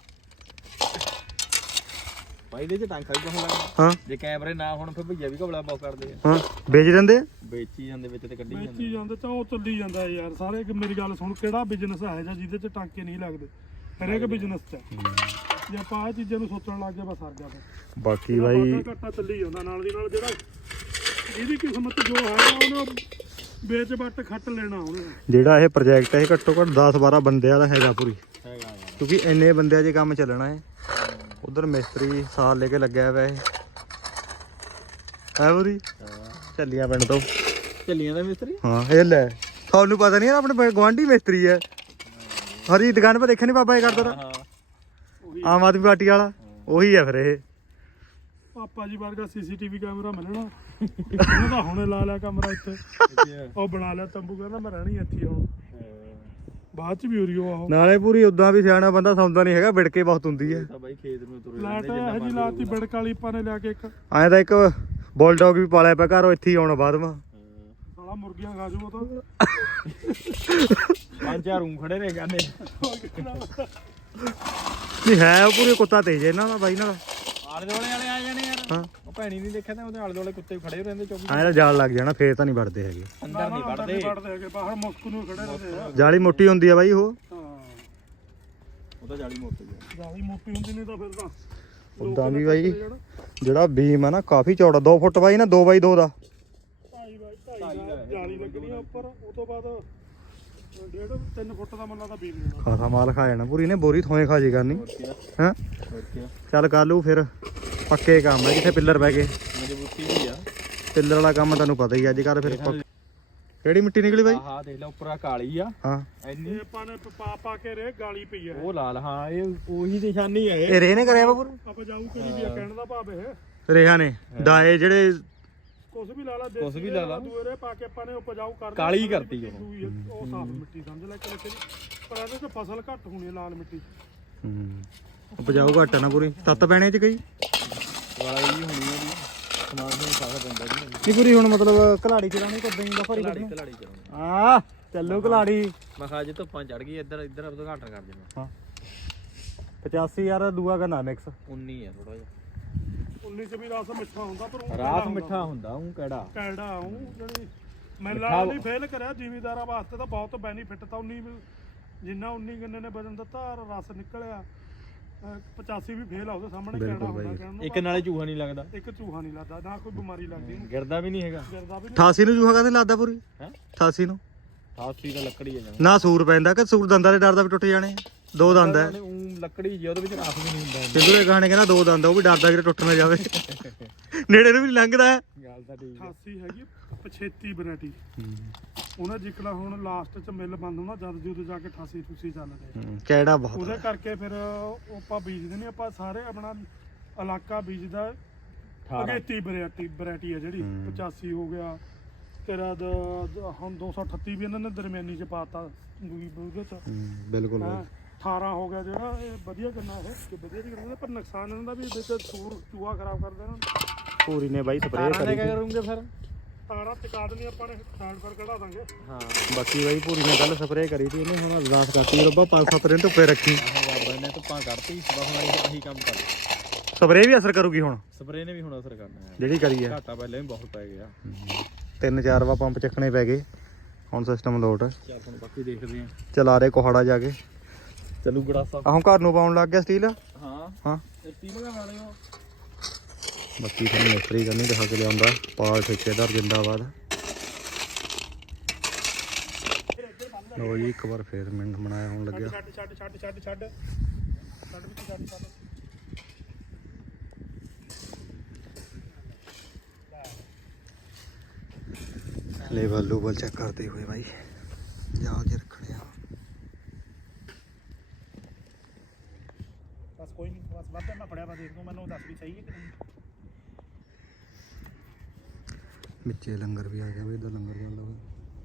Speaker 3: ਭਾਈ। ਦੇ ਚ ਟਾਂਕਾ ਵੀ ਬਹੁਤ ਲੱਗਦਾ।
Speaker 2: ਹਾਂ
Speaker 3: ਜੇ ਕੈਮਰੇ ਨਾ ਹੋਣ ਫਿਰ ਭਈਆ ਵੀ ਘਬਲਾ ਬਹੁਤ ਕਰਦੇ ਆ।
Speaker 2: ਹਾਂ ਵੇਚ ਦਿੰਦੇ ਆ।
Speaker 3: ਵੇਚੀ ਜਾਂਦੇ ਵਿੱਚ ਤੇ ਕੱਢੀ ਜਾਂਦੇ।
Speaker 1: ਵੇਚੀ ਜਾਂਦੇ ਤਾਂ ਉਹ ਚੱਲੀ ਜਾਂਦਾ ਯਾਰ ਸਾਰੇ। ਕਿ ਮੇਰੀ ਗੱਲ ਸੁਣ, ਕਿਹੜਾ ਬਿਜ਼ਨਸ ਹੈ ਜਾਂ ਜਿਹਦੇ ਚ ਟਾਂਕੇ ਨਹੀਂ ਲੱਗਦੇ? ਹਰੇਕ ਬਿਜ਼ਨਸ ਚ ਜੇ ਆਪਾਂ ਇਹ ਚੀਜ਼ਾਂ ਨੂੰ ਸੋਚਣ ਲੱਗ ਗਏ ਬਸ ਸਰ ਜਾ।
Speaker 2: ਬਾਕੀ ਬਾਈ
Speaker 1: ਘਾਟਾ ਚੱਲੀ ਜਾਂਦਾ ਨਾਲ ਦੀ ਨਾਲ। ਜਿਹੜਾ ਇਹਦੀ ਕਿਸਮਤ ਜੋ ਹੈ ਉਹਨੂੰ ਵੇਚ ਵੱਟ ਖੱਟ ਲੈਣਾ ਉਹਨੇ।
Speaker 2: ਜਿਹੜਾ ਇਹ ਪ੍ਰੋਜੈਕਟ ਹੈ ਇਹ ਘੱਟੋ ਘੱਟ ਦਸ ਬਾਰਾਂ ਬੰਦਿਆਂ ਦਾ ਹੈਗਾ ਪੂਰੀ।
Speaker 3: ਹੈਗਾ ਯਾਰ,
Speaker 2: ਕਿਉਂਕਿ ਇੰਨੇ ਬੰਦਿਆਂ 'ਚ ਕੰਮ ਚੱਲਣਾ ਹੈ। ਉਧਰ ਮਿਸਤਰੀ ਸਾਲ ਲੈ ਕੇ ਲੱਗਿਆ ਹੋਇਆ ਇਹ ਹੈ ਪੂਰੀ। ਚੱਲੀਆਂ ਪਿੰਡ ਤੋਂ
Speaker 3: ਚੱਲੀਆਂ ਦਾ ਮਿਸਤਰੀ।
Speaker 2: ਹਾਂ ਇਹ ਲੈ ਤੁਹਾਨੂੰ ਪਤਾ ਨਹੀਂ ਆਪਣੇ ਗਵਾਂਢੀ ਮਿਸਤਰੀ ਹੈ। ਹਰੀ ਦੁਕਾਨ 'ਤੇ ਦੇਖਿਆ ਨੀ ਬਾਬਾ ਇਹ ਕਰਦਾ
Speaker 3: ਹਾਂ
Speaker 2: ਆਮ ਆਦਮੀ ਪਾਰਟੀ ਵਾਲਾ ਉਹੀ ਹੈ ਫਿਰ ਇਹ।
Speaker 1: ਪਾਪਾ ਜੀ ਵਰਗਾ ਸੀਸੀਟੀਵੀ ਕੈਮਰਾ ਮਿਲਣਾ। ਉਹਨਾਂ ਦਾ ਹੁਣੇ ਲਾ ਲਿਆ ਕਮਰਾ ਇੱਥੇ। ਉਹ ਬਣਾ ਲਿਆ ਤੰਬੂ। ਕਹਿੰਦਾ ਮੈਂ ਰਹਿਣੀ ਇੱਥੇ ਹੁਣ। ਬਾਅਦ ਚ ਵੀ ਉਰੀ ਉਹ
Speaker 2: ਨਾਲੇ ਪੂਰੀ ਉਦਾਂ ਵੀ ਸਿਆਣਾ ਬੰਦਾ ਸੌਂਦਾ ਨਹੀਂ ਹੈਗਾ। ਵਿੜਕੇ ਬਹੁਤ ਹੁੰਦੀ ਹੈ।
Speaker 3: ਤਾਂ ਬਾਈ ਖੇਤ ਨੂੰ ਤੁਰੇ
Speaker 1: ਲਾਟ ਇਹ ਜੀ ਲਾਤੀ ਬਿੜਕ ਵਾਲੀ ਆਪਾਂ ਨੇ ਲਿਆ ਕੇ ਇੱਕ।
Speaker 2: ਐਂ ਤਾਂ ਇੱਕ ਬੁਲਡੌਗ ਵੀ ਪਾਲਿਆ ਪਿਆ ਘਰੋਂ, ਇੱਥੇ ਹੀ ਆਉਣਾ ਬਾਅਦ ਮਾ।
Speaker 1: ਸਾਲਾ ਮੁਰਗੀਆਂ ਖਾ ਜੂ ਉਹ ਤਾਂ।
Speaker 3: ਪੰਜ ਚਾਰ ਊਂ ਖੜੇ ਨੇ ਗਾਨੇ।
Speaker 2: ਨਹੀਂ ਹੈ ਉਹ ਪੂਰੀ ਕੁੱਤਾ ਤੇਜ ਇਹਨਾਂ ਦਾ ਬਾਈ ਨਾਲ।
Speaker 3: ਆਲੇ ਦੁਆਲੇ ਵਾਲੇ ਆ ਜਾਣੇ ਯਾਰ।
Speaker 2: ਹਾਂ
Speaker 3: ਉਹ ਭੈਣੀ ਨਹੀਂ ਦੇਖਿਆ ਤਾਂ ਉਹਦੇ ਆਲੇ ਦੁਆਲੇ ਕੁੱਤੇ ਖੜੇ ਰਹਿੰਦੇ ਚੌਵੀ।
Speaker 2: ਐਂ ਤਾਂ ਜਾਲ ਲੱਗ ਜਾਣਾ ਫੇਰ ਤਾਂ ਨਹੀਂ ਵੜਦੇ ਹੈਗੇ।
Speaker 3: ਅੰਦਰ ਨਹੀਂ ਵੜਦੇ।
Speaker 1: ਵੜਦੇ ਹੈਗੇ ਬਾਹਰ ਮੁਸਕ ਨੂੰ ਖੜੇ ਰਹਿੰਦੇ ਆ।
Speaker 2: ਜਾਲੀ ਮੋਟੀ ਹੁੰਦੀ ਆ ਬਾਈ ਉਹ।
Speaker 1: ਹਾਂ
Speaker 3: ਉਹ ਤਾਂ ਜਾਲੀ ਮੋਟੀ ਹੈ।
Speaker 1: ਜਾਲੀ ਮੋਟੀ ਹੁੰਦੀ ਨਹੀਂ ਤਾਂ ਫਿਰ ਤਾਂ
Speaker 2: ਉਦਾਂ ਵੀ ਬਾਈ ਜਿਹੜਾ ਬੀਮ ਆ ਨਾ ਕਾਫੀ ਚੌੜਾ ਦੋ ਫੁੱਟ ਬਾਈ ਨਾ ਦੋ ਬਾਈ ਦੋ ਦਾ।
Speaker 1: ਢਾਈ ਬਾਈ ਢਾਈ ਦਾ ਜਾਲੀ ਲੱਗਣੀ ਆ ਉੱਪਰ। ਉਹ ਤੋਂ ਬਾਅਦ ਡੇਢ ਤਿੰਨ ਫੁੱਟ ਦਾ ਮੱਲਾ ਦਾ ਬੀਮ ਲੈਣਾ।
Speaker 2: ਖਾਸਾ ਮਾਲ ਖਾ ਜਾਣਾ ਪੂਰੀ ਨੇ। ਬੋਰੀ ਥੋਏ ਖਾ ਜੇ ਕਰਨੀ।
Speaker 3: ਹੋਰ ਕੀ ਆ,
Speaker 2: ਹਾਂ
Speaker 3: ਹੋਰ ਕੀ ਆ।
Speaker 2: ਚੱਲ ਕਰ ਲੂ ਫਿਰ ਪੱਕੇ ਕੰਮ ਹੈ ਜਿੱਥੇ ਪਿੱਲਰ ਪੈ ਗਏ।
Speaker 3: ਮਜ਼ਬੂਤੀ ਵੀ ਆ।
Speaker 2: ਪਿੱਲਰ ਵਾਲਾ ਕੰਮ ਤੁਹਾਨੂੰ ਪਤਾ ਹੀ ਅੱਜ ਕੱਲ੍ਹ ਫਿਰ ਪੱਕ- ਕਿਹੜੀ ਮਿੱਟੀ ਨਿਕਲੀ ਬਾਈ?
Speaker 3: ਆਹ ਦੇਖ ਲੈ ਉੱਪਰ ਆ ਕਾਲੀ ਆ
Speaker 2: ਹਾਂ
Speaker 3: ਇੰਨੀ।
Speaker 1: ਇਹ ਆਪਾਂ ਨੇ ਪਾ ਪਾ ਕੇ ਰੇ ਗਾਲੀ ਪਈ ਆ।
Speaker 3: ਉਹ ਲਾਲ। ਹਾਂ ਇਹ ਉਹੀ ਨਿਸ਼ਾਨੀ ਹੈ ਇਹ।
Speaker 2: ਇਹ ਰੇ ਨੇ ਕਰਿਆ ਵਾ ਪੂਰਾ
Speaker 1: ਆਪਾਂ ਜਾਊ ਕਰੀ ਵੀ ਆ ਕਹਿਣ ਦਾ ਭਾਵ ਇਹ।
Speaker 2: ਰੇਹਾਂ ਨੇ ਡਾਏ ਜਿਹੜੇ
Speaker 1: ਕੁਛ ਵੀ ਲਾ ਲਾ
Speaker 3: ਕੁਛ ਵੀ ਲਾ ਲਾ।
Speaker 1: ਦੂਏ ਰੇ ਪਾ ਕੇ ਆਪਾਂ ਨੇ ਉਪਜਾਊ ਕਰ
Speaker 3: ਕਾਲੀ ਕਰਤੀ ਉਹ।
Speaker 1: ਉਹ ਉਹ ਸਾਫ ਮਿੱਟੀ ਸਮਝ ਲੈ ਕਿ ਪਰ ਇਹਦੇ ਚ ਫਸਲ ਘੱਟ ਹੋਣੀ ਹੈ ਲਾਲ ਮਿੱਟੀ।
Speaker 2: ਹੂੰ ਉਪਜਾਊ ਘੱਟ ਆ ਨਾ ਪੂਰੀ। ਤੱਤ ਪੈਣੇ ਚ ਕਈ
Speaker 3: ਵਾਲਾ ਹੀ ਹੋਣੀ ਉਹਦੀ। ਸਮਾਨ ਨੂੰ ਸਾਰਾ ਪੈਂਦਾ ਜੀ।
Speaker 2: ਨਹੀਂ ਪੂਰੀ ਹੁਣ ਮਤਲਬ ਘਲਾੜੀ ਚਲਾਉਣੀ ਕਿੱਦਾਂ ਹੀ ਬਫਰੀ
Speaker 3: ਕਲਾੜੀ ਕਲਾੜੀ ਕਰਾਉਣੀ।
Speaker 2: ਆ ਚੱਲੂ ਘਲਾੜੀ।
Speaker 3: ਮੈਂ ਕਿਹਾ ਅੱਜ ਧੁੱਪਾਂ ਚੜ ਗਈ ਇੱਧਰ ਇੱਧਰ ਆਪ ਤੋਂ ਘਾਟਰ ਕਰ ਦੇਣਾ।
Speaker 2: ਹਾਂ ਪਚਾਸੀ ਯਾਰ ਦੂਆ ਗੰਨਾ ਮਿਕਸ
Speaker 3: ਉਨੀ ਆ ਥੋੜਾ ਜਿਹਾ।
Speaker 1: ਉੱਨੀ ਚ ਵੀ ਰਸ ਮਿੱਠਾ ਹੁੰਦਾ ਪਰ ਉਹ
Speaker 3: ਰਾਤ ਮਿੱਠਾ ਹੁੰਦਾ ਉਹ ਕਿਹੜਾ।
Speaker 1: ਕੈੜਾ ਉਹ ਜਿਹੜੀ ਮੈਲਾ ਨਹੀਂ ਫੇਲ ਕਰਿਆ ਜ਼ਿਮੀਦਾਰਾਂ ਵਾਸਤੇ ਤਾਂ ਬਹੁਤ ਬੈਨੀਫਿਟ ਤਾਂ ਉਨੀ ਜਿੰਨਾ ਉਨੀ ਗੰਨੇ ਨੇ ਵਜਨ ਦਿੱਤਾ ਰਸ ਨਿਕਲਿਆ। ਪਚਾਸੀ ਵੀ ਫੇਲ ਆ ਉਹਦੇ ਸਾਹਮਣੇ ਕੈੜਾ ਹੁੰਦਾ ਕਹਿਣ ਨੂੰ।
Speaker 3: ਇੱਕ ਨਾਲੇ ਚੂਹਾ ਨਹੀਂ ਲੱਗਦਾ।
Speaker 1: ਇੱਕ ਚੂਹਾ ਨਹੀਂ ਲੱਗਦਾ ਨਾ ਕੋਈ ਬਿਮਾਰੀ ਲੱਗਦੀ ਇਹਨੂੰ।
Speaker 3: ਗਿਰਦਾ ਵੀ ਨਹੀਂ ਹੈਗਾ।
Speaker 1: ਗਿਰਦਾ ਵੀ ਨਹੀਂ।
Speaker 2: ਅਠਾਸੀ ਨੂੰ ਜੂਹਾ ਕਹਿੰਦੇ ਲੱਗਦਾ ਪੂਰੀ।
Speaker 3: ਹੈ
Speaker 2: ਅਠਾਸੀ ਨੂੰ
Speaker 3: ਅਠਾਸੀ ਦਾ ਲੱਕੜੀ ਆ ਜਾਣਾ।
Speaker 2: ਨਾ ਸੂਰ ਪੈਂਦਾ ਕਿ ਸੂਰ ਦੰਦਾਂ ਦੇ ਡਰਦਾ ਵੀ ਟੁੱਟ ਜਾਣੇ। ਦੋ ਦੰਦ ਹੈ
Speaker 3: ਉਹ ਲੱਕੜੀ ਜੀ ਉਹਦੇ ਵਿੱਚ ਰਾਸ ਵੀ ਨਹੀਂ ਹੁੰਦਾ।
Speaker 2: ਸਿੱਧੂ ਦੇ ਗਾਣੇ ਕਹਿੰਦਾ ਦੋ ਦੰਦ ਆ ਉਹ ਵੀ ਡਰਦਾ ਕਿ ਟੁੱਟ ਨਾ ਜਾਵੇ। ਨੇੜੇ ਨੂੰ ਵੀ ਲੰਘਦਾ ਹੈ।
Speaker 3: ਗੱਲ ਤਾਂ ਠੀਕ ਹੈ।
Speaker 1: ਅਠਾਸੀ ਹੈਗੀ ਪਛੇਤੀ ਵੈਰਾਈਟੀ। ਉਹਨਾਂ ਜਿਕਲਾ ਹੁਣ ਲਾਸਟ ਚ ਮਿਲ ਬੰਦ ਹੋਣਾ ਜਦ ਜੁਦ ਜਾ ਕੇ ਅਠਾਸੀ ਠੂਸੀ ਚੱਲਦੇ
Speaker 2: ਕਿਹੜਾ ਬਹੁਤ
Speaker 1: ਉਹਦੇ ਕਰਕੇ ਫਿਰ ਉਹ ਆਪਾਂ ਬੀਜਦੇ ਨਹੀਂ। ਆਪਾਂ ਸਾਰੇ ਆਪਣਾ ਇਲਾਕਾ ਬੀਜਦਾ ਅਗੇਤੀ ਵੈਰਾਈਟੀ ਵੈਰਾਈਟੀ ਹੈ ਜਿਹੜੀ ਪਚਾਸੀ ਹੋ ਗਿਆ ਤੇਰਾ ਦ- ਦ- ਹੁਣ ਦੋ ਸੌ ਅਠੱਤੀ ਵੀ ਇਹਨਾਂ ਨੇ ਦਰਮਿਆਨੀ ਚ ਪਾਤਾ ਦੂਈ ਉਹਦੇ ਚ
Speaker 3: ਬਿਲਕੁਲ
Speaker 1: ਹਾਂ ਅਠਾਰਾਂ ਹੋ ਗਿਆ ਜਿਹੜਾ ਇਹ ਵਧੀਆ ਗੰਨਾ ਇਹ ਕਿ ਵਧੀਆ ਦੀ ਗੰਨਾ ਪਰ ਨੁਕਸਾਨ ਇਹਨਾਂ ਦਾ ਵੀ ਇਹਦੇ ਚ ਸੂਰ ਚੂਹਾ ਖਰਾਬ ਕਰ ਦੇਣਾ
Speaker 2: ਪੂਰੀ ਨੇ ਬਾਈ ਸਪਰੇਅ ਕਰੀ ਸੀ।
Speaker 3: ਕਰੂੰਗੇ ਫਿਰ
Speaker 1: ਤਾਰਾਂ ਟਿਕਾ ਦੇਣੀ ਆਪਾਂ ਨੇ ਸਾਈਡ ਪਰ ਕਢਾ ਦਾਂਗੇ
Speaker 2: ਹਾਂ ਬਾਕੀ ਬਾਈ ਪੂਰੀ ਨੇ ਕੱਲ ਸਪਰੇਅ ਕਰੀ ਸੀ ਇਹਨੇ ਹੁਣ ਅਰਦਾਸ ਕਰਤੀ ਰੱਬਾ ਪੰਜ ਸੱਤ ਦਿਨ ਧੁੱਪੇ ਰੱਖੀ
Speaker 3: ਆਹ ਬਾਬਾ ਨੇ ਧੁੱਪਾਂ ਕੱਢਤੀ ਬਸ ਆਹੀ ਆਹੀ ਕੰਮ ਕਰ
Speaker 2: ਸਪਰੇਅ ਵੀ ਅਸਰ ਕਰੂਗੀ ਹੁਣ
Speaker 3: ਸਪਰੇਅ ਨੇ ਵੀ ਹੁਣ ਅਸਰ ਕਰਨਾ ਹੈ
Speaker 2: ਜਿਹੜੀ ਕਰੀ ਆ
Speaker 3: ਘਾਟਾ ਪਹਿਲਾਂ ਵੀ ਬਹੁਤ ਪੈ ਗਿਆ
Speaker 2: ਤਿੰਨ ਚਾਰ ਵਾ ਪੰਪ ਚੱਕਣੇ ਪੈ ਗਏ ਹੁਣ ਸਿਸਟਮ ਲੋਟ
Speaker 3: ਚੱਲ ਹੁਣ ਬਾਕੀ ਦੇਖਦੇ ਆ
Speaker 2: ਚਲਾ ਰਹੇ ਕੋਹੜਾ ਜਾ ਕੇ
Speaker 3: ਚਲੂ ਗੜਾਸਾ
Speaker 2: ਆਹ ਹੁਣ ਘਰ ਨੂੰ ਪਾਉਣ ਲੱਗ ਗਿਆ ਸਟੀਲ
Speaker 3: ਹਾਂ
Speaker 2: ਹਾਂ
Speaker 3: ਇਹ ਤੀਨ ਦਾ ਵਾਲੇ ਹੋ
Speaker 2: ਬਾਕੀ ਤੁਹਾਨੂੰ ਮਿਸਤਰੀ ਕਰਨੀ ਦਿਖਾ ਕੇ ਲਿਆਉਂਦਾ ਪਾਲ ਠੇਕੇਦਾਰ ਜਿੰਦਾਬਾਦ ਲੋ ਜੀ ਇੱਕ ਵਾਰ ਫੇਰ ਮਿੰਟ ਬਣਾਇਆ ਹੋਣ ਲੱਗਿਆ
Speaker 1: ਛੱਡ ਛੱਡ ਛੱਡ ਛੱਡ ਛੱਡ ਛੱਡ ਵਿੱਚ ਛੱਡ ਛੱਡ
Speaker 2: लेवल लूबल चेक करते हुए भाई जाओ जी रखने
Speaker 1: बस कोई नहीं बस बात मैं पढ़िया देख दूँ मैंने दस भी चाहिए कि नहीं
Speaker 2: बच्चे लंगर भी आ गया भाई इधर लंगर वाला भी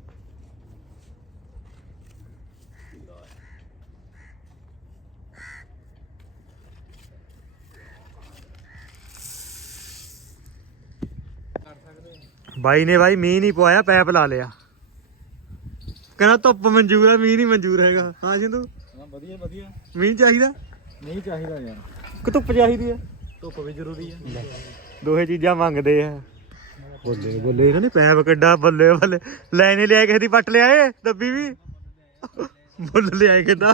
Speaker 2: ਬਾਈ ਨੇ ਬਾਈ ਮੀਂਹ ਨਹੀਂ ਪਵਾਇਆ ਪੈਪ ਲਾ ਲਿਆ ਕਹਿੰਦਾ ਧੁੱਪ ਮਨਜ਼ੂਰ ਆ ਮੀਂਹ ਨਹੀਂ ਮਨਜ਼ੂਰ ਹੈਗਾ ਹਾਂ ਜਿੰਦੂ
Speaker 3: ਹਾਂ ਵਧੀਆ ਵਧੀਆ
Speaker 2: ਮੀਂਹ ਚਾਹੀਦਾ
Speaker 3: ਨਹੀਂ ਚਾਹੀਦਾ ਯਾਰ
Speaker 2: ਕਿ ਧੁੱਪ ਚਾਹੀਦੀ ਆ
Speaker 3: ਧੁੱਪ ਵੀ ਜ਼ਰੂਰੀ ਹੈ
Speaker 2: ਦੋਹੇ ਚੀਜ਼ਾਂ ਮੰਗਦੇ ਆ ਬੋਲੇ ਬੋਲੇ ਇਹਨਾਂ ਨੇ ਪੈਪ ਕੱਢਾ ਬੱਲੇ ਬੱਲੇ ਲੈਣੇ ਲਿਆ ਕਿਸੇ ਦੀ ਪੱਟ ਲਿਆਏ ਡੱਬੀ ਵੀ ਬੁੱਲ ਲਿਆਏ ਕਿਦਾਂ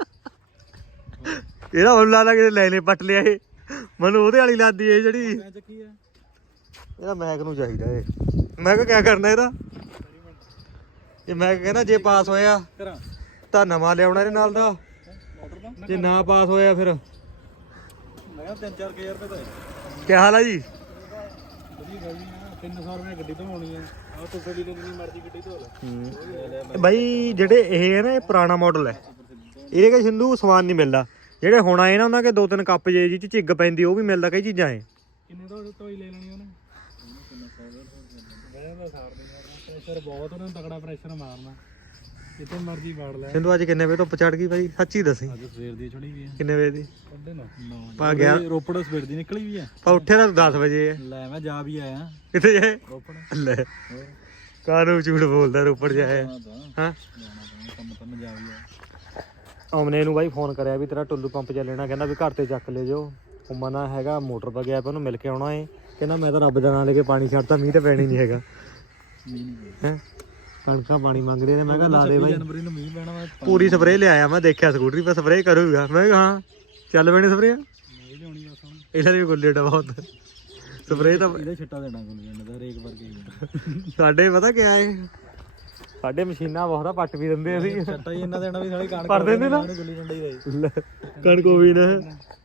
Speaker 2: ਇਹਦਾ ਹੁਣ ਲਾ ਲਾ ਕੇ ਲੈਣੇ ਪੱਟ ਲਿਆਏ ਮੈਨੂੰ ਉਹਦੇ ਵਾਲੀ ਲਾਦੀ ਏ ਜਿਹੜੀ
Speaker 3: ਚੱਕੀ ਹੈ
Speaker 2: ਇਹਦਾ ਮੈਕ ਨੂੰ ਚਾਹੀਦਾ ਏ ਮੈਂ ਕਿਹਾ ਕਿਆ ਕਰਨਾ ਇਹਦਾ ਇਹ ਮੈਂ ਕਹਿੰਦਾ ਜੇ ਪਾਸ ਹੋਇਆ
Speaker 3: ਕਰਾਂ
Speaker 2: ਤਾਂ ਨਵਾਂ ਲਿਆਉਣਾ ਇਹਦੇ ਨਾਲ ਦਾ
Speaker 3: ਮੋਟਰ ਦਾ
Speaker 2: ਜੇ ਨਾ ਪਾਸ ਹੋਇਆ ਫਿਰ
Speaker 3: ਮੈਂ ਕਿਹਾ ਤਿੰਨ ਚਾਰ ਹਜ਼ਾਰ ਰੁਪਏ ਦਾ
Speaker 2: ਕੀ ਹਾਲ ਆ ਜੀ
Speaker 3: ਵਧੀਆ ਗੱਲ ਨਹੀਂ ਤਿੰਨ ਸੌ ਰੁਪਏ ਗੱਡੀ ਧਵਾਉਣੀ ਆ ਆਹ ਤੋਂ ਗੱਡੀ ਤੋਂ ਜਿੰਨੀ ਮਰਜ਼ੀ ਗੱਡੀ ਧੋ ਲੈ
Speaker 2: ਬਾਈ ਜਿਹੜੇ ਇਹ ਹੈ ਨਾ ਇਹ ਪੁਰਾਣਾ ਮਾਡਲ ਹੈ ਇਹਦੇ ਕੇ ਸਿੰਧੂ ਸਮਾਨ ਨਹੀਂ ਮਿਲਦਾ ਜਿਹੜੇ ਹੁਣ ਆਏ ਨਾ ਉਹਨਾਂ ਕੇ ਦੋ ਤਿੰਨ ਕੱਪ ਜੇ ਜੀ ਚ ਝਿੱਗ ਪੈਂਦੀ ਉਹ ਵੀ ਮਿਲਦਾ ਕਈ ਚੀਜ਼ਾਂ ਹੈ
Speaker 3: ਕਿੰਨੇ ਦਾ ਧੋਈ ਲੈ ਲੈਣੀ ਉਹਨੇ ਕਿੰਨਾ ਸੌ ਰੁਪਏ ਦਾ ਸਾਰ ਨਹੀਂ ਮਾਰਨਾ ਪ੍ਰੈਸ਼ਰ ਬਹੁਤ ਉਹਨਾਂ ਨੂੰ ਤਕੜਾ ਪ੍ਰੈਸ਼ਰ ਮਾਰਨਾ ਜਿੱਥੇ ਮਰਜ਼ੀ ਵਾੜ ਲੈ
Speaker 2: ਸਿੰਧੂ ਅੱਜ ਕਿੰਨੇ ਵਜੇ ਧੁੱਪ ਚੜ ਗਈ ਬਾਈ ਸੱਚੀ ਦੱਸੀ
Speaker 3: ਅੱਜ ਸਵੇਰ ਦੀ ਛੁੜੀ ਵੀ ਆ
Speaker 2: ਕਿੰਨੇ ਵਜੇ ਦੀ
Speaker 3: ਕੱਢੇ ਨਾ
Speaker 2: ਪਾ ਗਿਆ
Speaker 3: ਰੋਪੜ ਸਵੇਰ ਦੀ ਨਿਕਲੀ ਵੀ ਆ
Speaker 2: ਪਾ ਉੱਠਿਆ ਤਾਂ ਦਸ ਵਜੇ ਹੈ
Speaker 3: ਲੈ ਮੈਂ ਜਾ ਵੀ ਆਇਆ
Speaker 2: ਕਿੱਥੇ ਜਾਏ
Speaker 3: ਰੋਪੜ
Speaker 2: ਲੈ
Speaker 3: ਹੋਰ
Speaker 2: ਕਾਹਨੂੰ ਝੂਠ ਬੋਲਦਾ ਰੋਪੜ ਜਾਏ
Speaker 3: ਜਾਣਾ ਤਾਂ
Speaker 2: ਹਾਂ
Speaker 3: ਜਾਣਾ ਤਾਂ ਕੰਮ ਤਾਂ ਮੈਂ ਜਾ ਵੀ ਆਇਆ
Speaker 2: ਆਮਨੇ ਨੂੰ ਬਾਈ ਫੋਨ ਕਰਿਆ ਵੀ ਤੇਰਾ ਟੁੱਲੂ ਪੰਪ ਚੱਲਣਾ ਕਹਿੰਦਾ ਵੀ ਘਰ ਤੇ ਚੱਕ ਲੈ ਜਾਓ ਉਹ ਮਨਾ ਹੈਗਾ ਮੋਟਰ ਪਾ ਗਿਆ ਪਿਆ ਉਹਨੂੰ ਮਿਲ ਕੇ ਆਉਣਾ ਏ ਕਹਿੰਦਾ ਮੈਂ ਤਾਂ ਰੱਬ ਦਾ ਨਾਂ ਲੈ ਕੇ ਪਾਣੀ ਛੱਡਤਾ ਮੀਂਹ ਤੇ ਪੈਣੀ ਨਹੀਂ ਹੈਗਾ ਹੈ ਕਣਕਾਂ ਪਾਣੀ ਮੰਗਦੇ ਨੇ ਮੈਂ ਕਿਹਾ ਲਾ ਦੇ ਬਾਈ
Speaker 3: ਜਨਵਰੀ ਨੂੰ ਮੀਂਹ ਪੈਣਾ ਮੈਂ
Speaker 2: ਪੂਰੀ ਸਪਰੇਅ ਲਿਆਇਆ ਮੈਂ ਦੇਖਿਆ ਸਕੂਟਰੀ 'ਤੇ ਸਪਰੇਅ ਕਰੂਗਾ ਮੈਂ ਕਿਹਾ ਹਾਂ ਚੱਲ ਪੈਣੀ ਸਪਰੇਅ
Speaker 3: ਨਹੀਂ ਲਿਆਉਣੀ ਬਸ ਹੁਣ
Speaker 2: ਇਹਨਾਂ ਦੀ ਗੁੱਲੇ ਡਾ ਬਹੁਤ ਸਪਰੇਅ ਤਾਂ
Speaker 3: ਇਹਦਾ ਛੱਟਾ ਦੇਣਾ ਕੋਲ ਜਾਂਦਾ ਦਾ ਹਰੇਕ ਵਰਗੇ ਹੀ
Speaker 2: ਸਾਡੇ ਪਤਾ ਕਿਆ ਏ ਸਾਡੇ ਮਸ਼ੀਨਾਂ ਬਹੁਤਾ ਪੱਟ ਵੀ ਦਿੰਦੇ ਅਸੀਂ
Speaker 3: ਛੱਟਾ ਹੀ ਇਹਨਾਂ ਦੇਣਾ ਵੀ ਸਾਲੀ ਕਣਕ
Speaker 2: ਭਰ ਦਿੰਦੇ ਨਾ
Speaker 3: ਗੁੱਲੀ ਡੰਡਾ ਹੀ ਰਹੇ
Speaker 2: ਲੈ, ਕਣਕੋ ਵੀ ਨਾ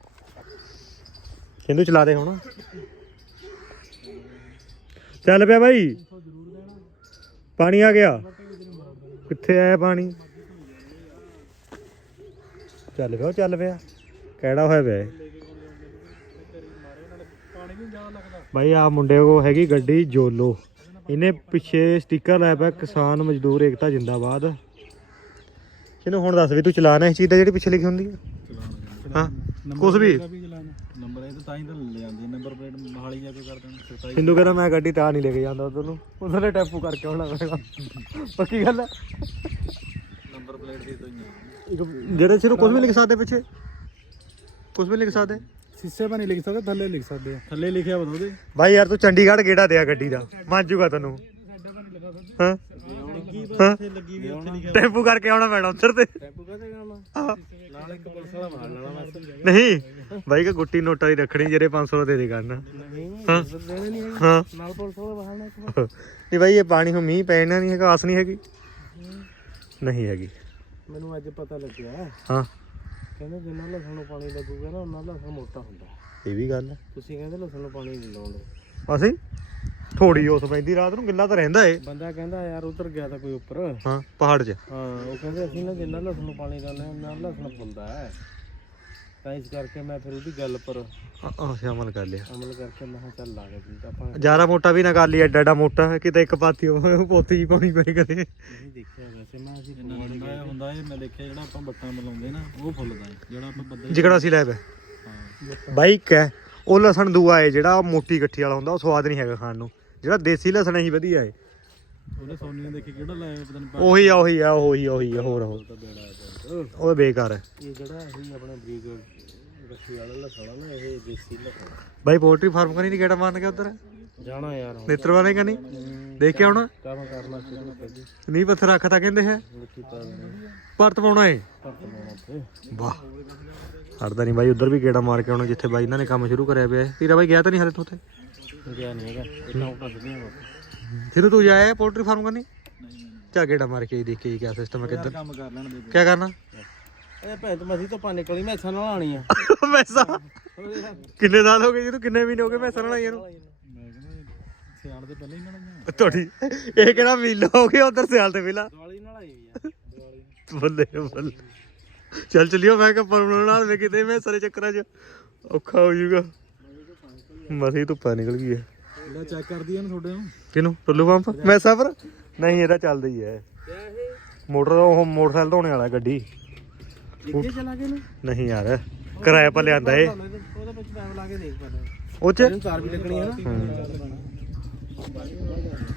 Speaker 2: ਕਿੰਨੂੰ ਚਲਾ ਦੇ ਹੁਣ ਚੱਲ ਪਿਆ ਬਾਈ ਪਾਣੀ ਆ ਗਿਆ ਕਿੱਥੇ ਆਇਆ ਪਾਣੀ ਚੱਲ ਪਿਆ ਉਹ ਚੱਲ ਪਿਆ ਕਿਹੜਾ ਹੋਇਆ ਪਿਆ
Speaker 3: ਪਾਣੀ ਵੀ ਜ਼ਿਆਦਾ ਲੱਗਦਾ
Speaker 2: ਬਾਈ ਆ ਮੁੰਡੇ ਕੋ ਹੈਗੀ ਗੱਡੀ ਜੋਲੋ ਇਹਨੇ ਪਿੱਛੇ ਸਟicker ਲਾਇਆ ਪਿਆ ਕਿਸਾਨ ਮਜ਼ਦੂਰ ਏਕਤਾ ਜਿੰਦਾਬਾਦ ਇਹਨੂੰ ਹੁਣ ਦੱਸ ਵੀ ਤੂੰ ਚਲਾਣਾ ਇਸ ਚੀਜ਼ ਦਾ ਜਿਹੜੀ ਪਿੱਛੇ ਲਿਖੀ ਹੁੰਦੀ ਹੈ ਹਾਂ ਕੁਛ ਵੀ
Speaker 3: ਨੰਬਰ ਇਹ ਤਾਂ ਤਾਂ ਹੀ ਤਾਂ ਲੈ ਜਾਂਦੇ ਨੰਬਰ ਪਲੇਟ ਮਹਾਲੀ ਜਾ ਕੇ ਕਰ ਦੇਣ ਸਰਤਾਈ
Speaker 2: ਹਿੰਦੂ ਕਹਿੰਦਾ ਮੈਂ ਗੱਡੀ ਤਾਂ ਨਹੀਂ ਲੈ ਕੇ ਜਾਂਦਾ ਉਧਰ ਨੂੰ ਉਧਰ ਨੇ ਟੈਂਪੂ ਕਰਕੇ ਆਉਣਾ ਪੈਗਾ ਪੱਕੀ ਗੱਲ ਹੈ
Speaker 3: ਨੰਬਰ ਪਲੇਟ ਦੇ ਤੋਂ ਹੀ
Speaker 2: ਇੱਕ ਜਿਹੜੇ ਸਿਰੋਂ ਕੁਝ ਵੀ ਲਿਖ ਸਕਦੇ ਪਿੱਛੇ ਕੁਝ ਵੀ ਲਿਖ ਸਕਦੇ
Speaker 3: ਸਿੱਸੇ ਪਰ ਨਹੀਂ ਲਿਖ ਸਕਦੇ ਥੱਲੇ ਲਿਖ ਸਕਦੇ ਆ ਥੱਲੇ ਲਿਖਿਆ ਬਤਾ ਉਹਦੇ
Speaker 2: ਬਾਈ ਯਾਰ ਤੂੰ ਚੰਡੀਗੜ੍ਹ ਗੇੜਾ ਦਿਆ ਗੱਡੀ ਦਾ ਮੰਨ ਜੂਗਾ ਤੈਨੂੰ ਹਾਂ
Speaker 3: ਕੀ
Speaker 2: ਹਾਂ
Speaker 3: ਇੱਥੇ ਲੱਗੀ ਵੀ ਉੱਥੇ ਲਿਖਿਆ
Speaker 2: ਟੈਂਪੂ ਕਰਕੇ ਆਉਣਾ ਪੈਣਾ ਉੱਧਰ ਤੇ
Speaker 3: ਟੈਂਪੂ ਕਾਹਦੇ ਗਾਣਾ
Speaker 2: ਹਾਂ।
Speaker 3: ਨਾਲ ਇੱਕ ਪੁਲਿਸ ਵਾਲਾ ਮਾਰ ਲੈਣਾ ਬਸ
Speaker 2: ਨਹੀਂ ਬਾਈ ਕਿ ਗੁੱਟੀ ਨੋਟਾਂ ਦੀ ਰੱਖਣੀ ਜਿਹੜੇ ਪੰਜ ਸੌ ਦੇ ਦੇ ਕਰਨਾ
Speaker 3: ਨਹੀਂ
Speaker 2: ਹਾਂ
Speaker 3: ਦੇਣੇ ਨਹੀਂ
Speaker 2: ਹਾਂ
Speaker 3: ਨਾਲ ਪੁਲਿਸ ਵਾਲਾ ਬਹਾਲਣਾ ਇੱਕ
Speaker 2: ਨਹੀਂ ਬਾਈ ਇਹ ਪਾਣੀ ਹੁਣ ਮੀਂਹ ਪੈਣਾ ਨਹੀਂ ਹੈਗਾ ਆਸ ਨਹੀਂ ਹੈਗੀ ਨਹੀਂ ਹੈਗੀ
Speaker 3: ਮੈਨੂੰ ਅੱਜ ਪਤਾ ਲੱਗਿਆ
Speaker 2: ਹਾਂ
Speaker 3: ਕਹਿੰਦੇ ਜਿੰਨਾ ਲਸਣ ਨੂੰ ਪਾਣੀ ਲੱਗੂਗਾ ਨਾ ਉਹਨਾਂ ਦਾ ਲਸਣ ਮੋਟਾ ਹੁੰਦਾ
Speaker 2: ਇਹ ਵੀ ਗੱਲ ਹੈ
Speaker 3: ਤੁਸੀਂ ਕਹਿੰਦੇ ਲਸਣ ਨੂੰ ਪਾਣੀ ਨਹੀਂ ਲਾਉਂਦੇ
Speaker 2: ਅਸੀਂ ਥੋੜੀ ਉਸ ਪੈਂਦੀ ਰਾਤ ਨੂੰ ਗਿੱਲਾ ਤਾਂ ਰਹਿੰਦਾ ਏ
Speaker 3: ਬੰਦਾ ਕਹਿੰਦਾ ਯਾਰ ਉਧਰ ਗਿਆ ਤਾਂ ਕੋਈ ਉੱਪਰ
Speaker 2: ਹਾਂ ਪਹਾੜ 'ਚ
Speaker 3: ਹਾਂ ਉਹ ਕਹਿੰਦੇ ਅਸੀਂ ਨਾ ਜਿੰਨਾ ਲਸਣ ਨੂੰ ਪਾਣੀ ਲਾਉਂਦੇ ਹਾਂ ਨਾਲ ਲਸਣ ਫੁੱਲਦਾ ਹੈ ਤਾਂ ਇਸ ਕਰਕੇ ਮੈਂ ਫਿਰ ਉਹਦੀ ਗੱਲ ਪਰ
Speaker 1: ਆਹ ਸ਼ਾਮਲ ਕਰ ਲਿਆ
Speaker 3: ਅਮਲ ਕਰਕੇ ਮੈਂ ਕਿਹਾ ਚੱਲ ਲਾ ਕੇ ਜੀ ਆਪਾਂ
Speaker 1: ਜ਼ਿਆਦਾ ਮੋਟਾ ਵੀ ਨਾ ਕਰ ਲਈ, ਐਡਾ ਐਡਾ ਮੋਟਾ ਕਿਤੇ ਇੱਕ ਪਾਤੀ ਉਹ ਪੋਤੀ ਜੀ ਪਾਉਣੀ ਪਏ ਕਦੇ।
Speaker 3: ਨਹੀਂ ਦੇਖਿਆ ਵੈਸੇ ਮੈਂ ਅਸੀਂ ਹੁੰਦਾ ਹੁੰਦਾ ਇਹ ਮੈਂ ਦੇਖਿਆ ਜਿਹੜਾ ਆਪਾਂ ਬੱਟਾਂ ਮਲਾਉਂਦੇ ਨਾ ਉਹ ਫੁੱਲਦਾ ਹੈ, ਜਿਹੜਾ ਆਪਾਂ ਬੱਦਲ
Speaker 1: ਜਿਕੜਾ ਸੀ ਲੈ ਪਏ
Speaker 3: ਹਾਂ
Speaker 1: ਬਾਈਕ ਹੈ ਉਹ ਲਸਣ ਦੂਆ ਹੈ ਜਿਹੜਾ ਮੋਟੀ ਇਕੱਠੀ ਵਾਲਾ ਹੁੰਦਾ, ਉਹ ਸਵਾਦ ਨਹੀਂ ਹੈਗਾ ਖਾਣ ਨੂੰ। ਜਿਹੜਾ ਦੇਸੀ ਲਸਣ ਹੀ ਵਧੀਆ ਹੈ।
Speaker 3: ਉਹਨੇ ਸੋਨੀਆਂ ਦੇਖੀ ਕਿਹੜਾ ਲਾਇਆ ਪਤਾ ਨਹੀਂ
Speaker 1: ਉਹੀ ਆ ਉਹੀ ਆ ਉਹੀ ਆ ਉਹੀ ਆ ਹੋਰ ਉਹ
Speaker 3: ਤਾਂ ਬੇੜਾ ਹੈ
Speaker 1: ਉਹ ਬੇਕਾਰ ਹੈ।
Speaker 3: ਇਹ ਜਿਹੜਾ ਅਸੀਂ ਆਪਣੇ ਬਰੀਕ ਰੱਖੀ ਵਾਲਾ ਲਸਣਾ ਨਾ ਇਹ ਦੇਸੀ ਲਸਣਾ
Speaker 1: ਬਾਈ ਪੋਲਟਰੀ ਫਾਰਮ ਕਰੀ ਨਹੀਂ ਗੇੜਾ ਮਾਰਨ ਗਿਆ ਉਧਰ
Speaker 3: ਜਾਣਾ ਯਾਰ ਹੁਣ
Speaker 1: ਨੇਤਰਵਾ ਨੇ ਕਨੀ ਦੇਖ ਕੇ ਆਉਣਾ
Speaker 3: ਕੰਮ ਕਰਨਾ ਸ਼ੁਰੂ ਕਰ ਦੀ
Speaker 1: ਨਹੀਂ ਪੱਥਰ ਰੱਖਤਾ ਕਹਿੰਦੇ ਹੈ
Speaker 3: ਲਿਖੀ ਪਾ ਦੇਣੀ
Speaker 1: ਭਰਤ ਪਾਉਣਾ ਏ
Speaker 3: ਪਰ ਪਾਉਣਾ ਉੱਥੇ
Speaker 1: ਵਾਹ ਹਟਦਾ ਨਹੀਂ ਬਾਈ ਉਧਰ ਵੀ ਗੇੜਾ ਮਾਰ ਕੇ ਆਉਣਾ ਜਿੱਥੇ ਬਾਈ ਇਹਨਾਂ ਨੇ ਕੰਮ ਸ਼ੁਰੂ ਕਰਿਆ ਪਿਆ ਹੈ। ਤੇਰਾ ਬਾਈ ਗਿਆ ਤਾਂ ਨਹੀਂ ਹਲੇ ਤੂੰ ਉੱਥੇ
Speaker 3: ਗਿਆ ਨਹੀਂ ਹੈਗਾ ਇतना ਉਟਾ ਸਿੱਧੀਆਂ ਬਾਤ
Speaker 1: ਫਿਰ ਤੂੰ ਜਾਇਆ ਪੋਲਟਰੀ ਫਾਰਮ ਕਰਨੀ ਚਾ ਗੇੜਾ ਮਾਰ ਕੇ ਦੇਖ ਕੇ ਕੀ ਸਿਸਟਮ ਹੈ ਕਿੱਧਰ
Speaker 3: ਕੰਮ ਕਰ ਲੈਣ ਦੇ
Speaker 1: ਕੀ ਕਰਨਾ
Speaker 3: ਇਹ ਭੈਣ ਤੇ ਮਸੀ ਤੋਂ ਪਾ ਨਿਕਲੀ ਮੈਂ ਨਾਲ ਆਣੀ ਆ
Speaker 1: ਮੈਸਾਂ ਕਿੰਨੇ ਸਾਲ ਹੋ ਗਏ ਜੀ ਤੂੰ ਕਿੰਨੇ ਮਹੀਨੇ ਹੋ ਗਏ ਮੈਸਾਂ ਨਾਲ ਆਈਆਂ ਨੂੰ
Speaker 3: ਮੈਂ ਕਹਿੰਦਾ ਸਿਆਲ ਦੇ ਪਹਿਲਾਂ ਹੀ ਨਾਲ
Speaker 1: ਤੁਹਾਡੀ ਇਹ ਕਿਹੜਾ ਮਹੀਨਾ ਹੋ ਗਿਆ ਉਧਰ ਸਿਆਲ ਤੇ ਪਹਿਲਾਂ
Speaker 3: ਦਿਵਾਲੀ ਨਾਲ ਆਈ ਵੀ ਆ ਦਿਵਾਲੀ
Speaker 1: ਬੱਲੇ ਬੱਲੇ ਚੱਲ ਚਲਿਓ ਮੈਂ ਕਿ ਪਰਮਣ ਨਾਲ ਵੇ ਕਿਤੇ ਮੈਂ ਸਾਰੇ ਚੱਕਰਾਂ 'ਚ ਔਖਾ ਹੋ ਜਾਊਗਾ ਮਸੀ ਧੁੱਪਾ ਨਿਕਲ ਗਈ ਹੈ
Speaker 3: ਜਿਹੜਾ ਚੈੱਕ ਕਰਦੀ ਆ ਨਾ ਤੁਹਾਡੇ ਨੂੰ
Speaker 1: ਕਿਹਨੂੰ ਟੁੱਲੂ ਪੰਪ ਮੈਂ ਸਫਰ ਨਹੀਂ ਇਹਦਾ ਚੱਲਦਾ ਹੀ ਹੈ
Speaker 3: ਕਿਆ ਇਹ
Speaker 1: ਮੋਟਰ ਉਹ ਮੋਟਰਸਾਈਕਲ ਧੋਣੇ ਵਾਲਾ ਗੱਡੀ
Speaker 3: ਲਿਖੇ ਚਲਾ ਕੇ ਨੂੰ
Speaker 1: ਨਹੀਂ ਯਾਰ ਕਿਰਾਇਆ ਪਰ ਲਿਆਂਦਾ ਏ
Speaker 3: ਉਹਦੇ ਵਿੱਚ ਟਾਈਮ ਲਾ ਕੇ ਦੇਖ ਪਹਿਲਾਂ
Speaker 1: ਉਹ ਚ
Speaker 3: ਇਹਨੂੰ ਚਾਰ ਵੀ ਲੱਗਣੀ ਹੈ ਨਾ